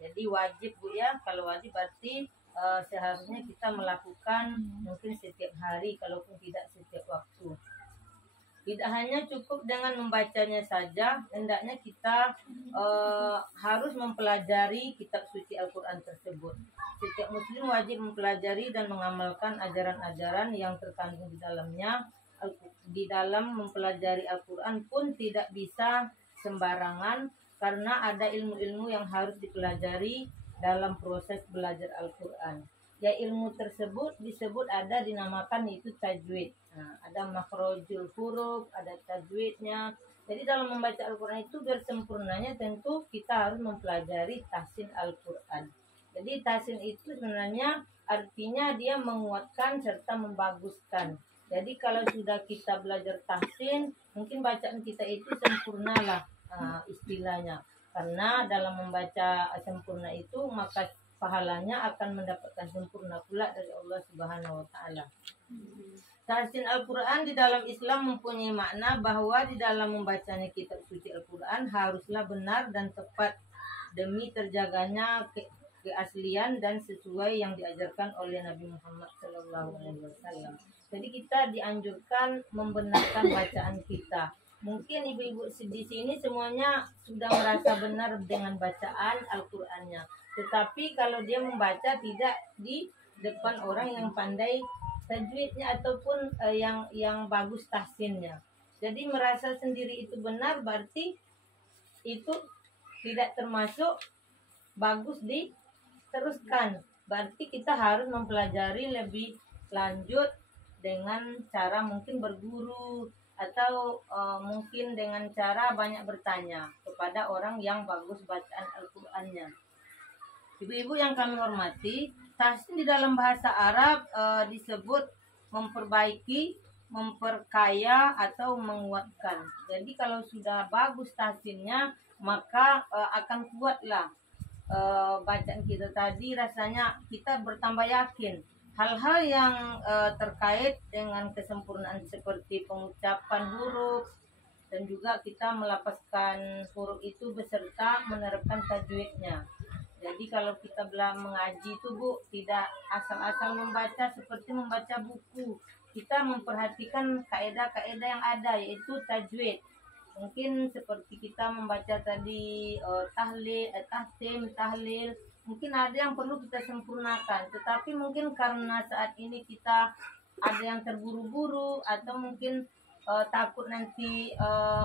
Jadi wajib Bu ya, kalau wajib berarti seharusnya kita melakukan mungkin setiap hari, kalaupun tidak setiap waktu. Tidak hanya cukup dengan membacanya saja, hendaknya kita harus mempelajari kitab suci Al-Quran tersebut. Setiap muslim wajib mempelajari dan mengamalkan ajaran-ajaran yang terkandung di dalamnya. Di dalam mempelajari Al-Quran pun tidak bisa sembarangan, karena ada ilmu-ilmu yang harus dipelajari dalam proses belajar Al-Quran. Ya, ilmu tersebut disebut ada dinamakan itu tajwid. Nah, ada makhrajul huruf, ada tajwidnya. Jadi dalam membaca Al-Quran itu biar sempurnanya tentu kita harus mempelajari tahsin Al-Quran. Jadi tahsin itu sebenarnya artinya dia menguatkan serta membaguskan. Jadi kalau sudah kita belajar tahsin, mungkin bacaan kita itu sempurnalah istilahnya. Karena dalam membaca sempurna itu maka pahalanya akan mendapatkan sempurna pula dari Allah Subhanahu wa taala. Tahsin Al-Quran di dalam Islam mempunyai makna bahwa di dalam membacanya kitab suci Al-Quran haruslah benar dan tepat demi terjaganya keaslian dan sesuai yang diajarkan oleh Nabi Muhammad SAW. Jadi kita dianjurkan membenarkan bacaan kita. Mungkin ibu-ibu di sini semuanya sudah merasa benar dengan bacaan Al-Qur'annya. Tetapi kalau dia membaca tidak di depan orang yang pandai tajwidnya ataupun yang bagus tahsinnya. Jadi merasa sendiri itu benar berarti itu tidak termasuk bagus diteruskan. Berarti kita harus mempelajari lebih lanjut dengan cara mungkin berguru atau mungkin dengan cara banyak bertanya kepada orang yang bagus bacaan Al-Qur'annya. Ibu-ibu yang kami hormati, tahsin di dalam bahasa Arab disebut memperbaiki, memperkaya atau menguatkan. Jadi kalau sudah bagus tahsinnya maka akan kuatlah bacaan kita tadi, rasanya kita bertambah yakin. Hal-hal yang terkait dengan kesempurnaan seperti pengucapan huruf dan juga kita melafazkan huruf itu beserta menerapkan tajwidnya. Jadi kalau kita mengaji itu Bu, tidak asal-asal membaca seperti membaca buku. Kita memperhatikan kaidah-kaidah yang ada, yaitu tajwid. Mungkin seperti kita membaca tadi tahsin, tahlil, mungkin ada yang perlu kita sempurnakan, tetapi mungkin karena saat ini kita ada yang terburu-buru atau mungkin takut nanti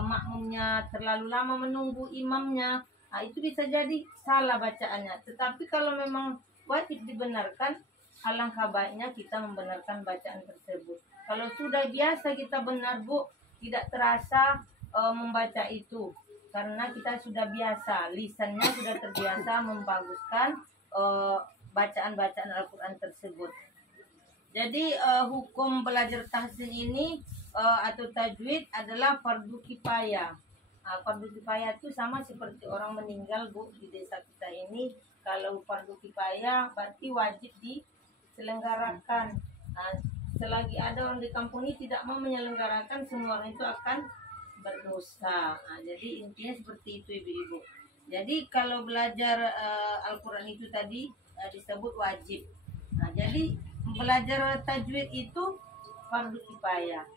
makmumnya terlalu lama menunggu imamnya, itu bisa jadi salah bacaannya. Tetapi kalau memang wajib dibenarkan, alangkah baiknya kita membenarkan bacaan tersebut. Kalau sudah biasa kita benar Bu, tidak terasa membaca itu. Karena kita sudah biasa, lisannya sudah terbiasa membaguskan bacaan-bacaan Al-Quran tersebut. Jadi hukum belajar tahsin ini atau tajwid adalah fardu kifayah. Fardu kifayah itu sama seperti orang meninggal Bu di desa kita ini. Kalau fardu kifayah berarti wajib diselenggarakan. Selagi ada orang di kampung ini tidak mau menyelenggarakan, semua orang itu akan berdosa. Jadi intinya seperti itu ibu-ibu. Jadi kalau belajar Al-Quran itu tadi disebut wajib. Jadi belajar tajwid itu fardu kifayah.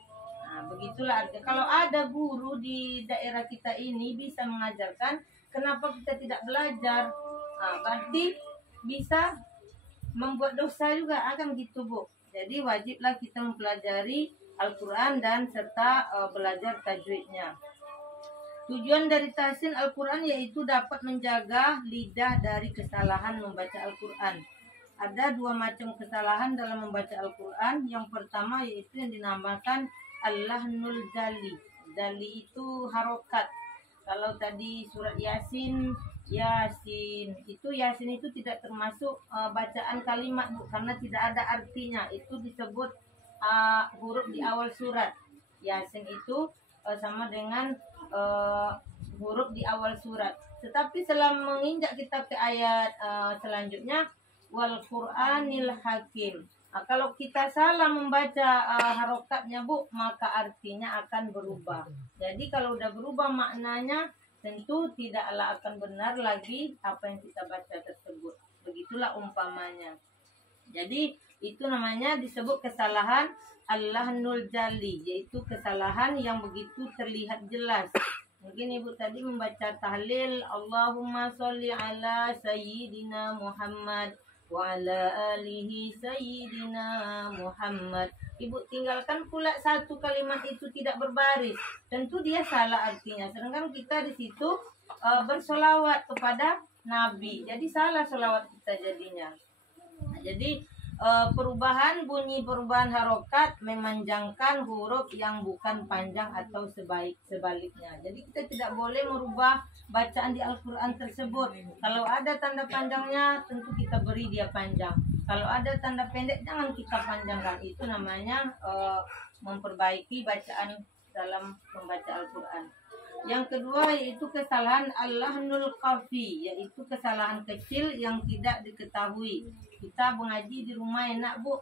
Begitulah artinya. Kalau ada guru di daerah kita ini bisa mengajarkan, kenapa kita tidak belajar? Berarti bisa membuat dosa juga, akan gitu Bu. Jadi wajiblah kita mempelajari Al-Quran dan serta belajar tajwidnya. Tujuan dari tahsin Al-Quran yaitu dapat menjaga lidah dari kesalahan membaca Al-Quran. Ada dua macam kesalahan dalam membaca Al-Quran. Yang pertama yaitu yang dinamakan Al-Lahnul Jali. Jali itu harokat. Kalau tadi surat Yasin itu tidak termasuk bacaan kalimat Bu, karena tidak ada artinya. Itu disebut huruf di awal surat. Yasin itu sama dengan huruf di awal surat. Tetapi selama menginjak kita ke ayat selanjutnya, wal Qur'anil Hakim. Kalau kita salah membaca harokatnya Bu, maka artinya akan berubah. Jadi kalau udah berubah maknanya, tentu tidaklah akan benar lagi apa yang kita baca tersebut. Begitulah umpamanya. Jadi itu namanya disebut kesalahan al-lahnul jali, yaitu kesalahan yang begitu terlihat jelas. Mungkin ibu tadi membaca tahlil Allahumma sholli ala sayyidina Muhammad wa ala alihi sayyidina Muhammad. Ibu tinggalkan pula satu kalimat itu tidak berbaris. Tentu dia salah artinya. Sedangkan kita di situ bersolawat kepada Nabi. Jadi salah solawat kita jadinya. Nah, jadi perubahan bunyi, perubahan harokat memanjangkan huruf yang bukan panjang atau sebaliknya. Jadi kita tidak boleh merubah bacaan di Al-Quran tersebut. Kalau ada tanda panjangnya, tentu kita beri dia panjang. Kalau ada tanda pendek, jangan kita panjangkan. Itu namanya memperbaiki bacaan dalam membaca Al-Quran. Yang kedua yaitu kesalahan al-lahnul khafi, yaitu kesalahan kecil yang tidak diketahui. Kita mengaji di rumah enak bu,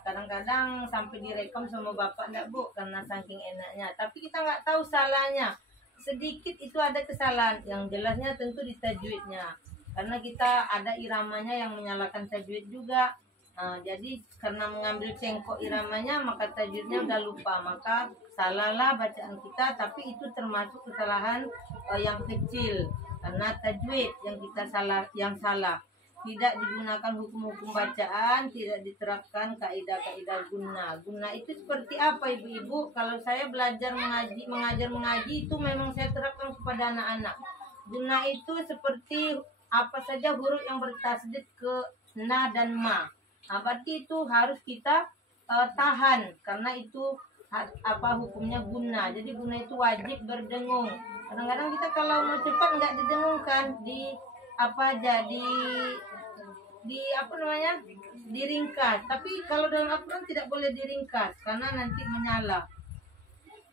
kadang-kadang sampai direkam sama bapak enggak bu, karena saking enaknya. Tapi kita nggak tahu salahnya. Sedikit itu ada kesalahan, yang jelasnya tentu di tajwidnya. Karena kita ada iramanya yang menyalakan tajwid juga. Jadi karena mengambil cengkok iramanya maka tajwidnya udah lupa, maka salahlah bacaan kita. Tapi itu termasuk kesalahan yang kecil karena tajwid yang kita salah. Tidak digunakan hukum-hukum bacaan, tidak diterapkan kaidah-kaidah guna. Guna itu seperti apa ibu-ibu? Kalau saya belajar mengajar mengaji itu memang saya terapkan kepada anak-anak. Guna itu seperti apa saja huruf yang bertasdid ke na dan ma. Berarti itu harus kita tahan karena itu apa hukumnya guna. Jadi guna itu wajib berdengung. Kadang-kadang kita kalau mau cepat nggak didengungkan, di apa jadi di apa namanya diringkas. Tapi kalau dalam Al-Quran tidak boleh diringkas karena nanti menyala.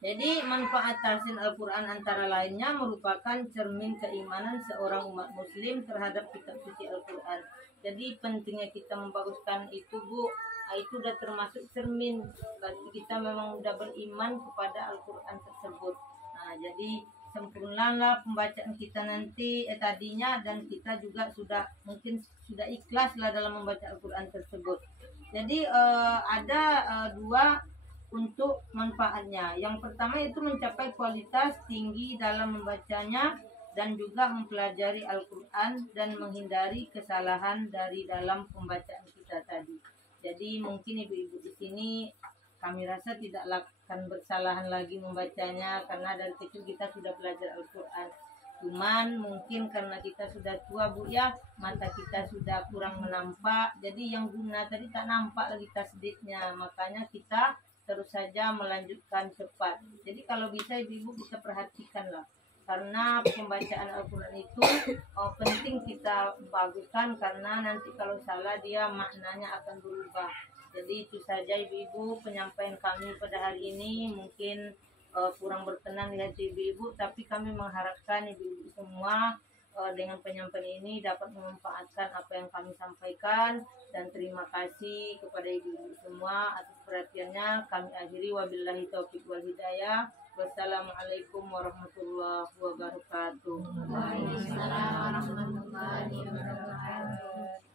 Jadi manfaat tahsin Al-Quran antara lainnya merupakan cermin keimanan seorang umat muslim terhadap kitab suci Al-Quran. Jadi pentingnya kita membaguskan itu bu, itu udah termasuk cermin. Berarti kita memang udah beriman kepada Al-Quran tersebut. Nah jadi sempurnalah pembacaan kita nanti tadinya, dan kita juga sudah ikhlas lah dalam membaca Al-Quran tersebut. Jadi ada dua untuk manfaatnya. Yang pertama itu mencapai kualitas tinggi dalam membacanya dan juga mempelajari Al-Quran dan menghindari kesalahan dari dalam pembacaan kita tadi. Jadi mungkin ibu-ibu di sini kami rasa tidak akan bersalahan lagi membacanya karena dari kecil kita sudah belajar Al-Quran. Cuman mungkin karena kita sudah tua bu ya, mata kita sudah kurang menampak. Jadi yang guna tadi tak nampak lagi tasdidnya, makanya kita terus saja melanjutkan cepat. Jadi kalau bisa ibu-ibu bisa perhatikanlah. Karena pembacaan Al-Quran itu penting kita baguskan karena nanti kalau salah dia maknanya akan berubah. Jadi itu saja ibu-ibu penyampaian kami pada hari ini. Mungkin kurang berkenan di hati ibu-ibu, tapi kami mengharapkan ibu-ibu semua dengan penyampaian ini dapat memanfaatkan apa yang kami sampaikan. Dan terima kasih kepada ibu-ibu semua atas perhatiannya. Kami akhiri wabillahi taufiq wal hidayah. Wassalamualaikum warahmatullahi wabarakatuh. Waalaikumsalam warahmatullahi wabarakatuh.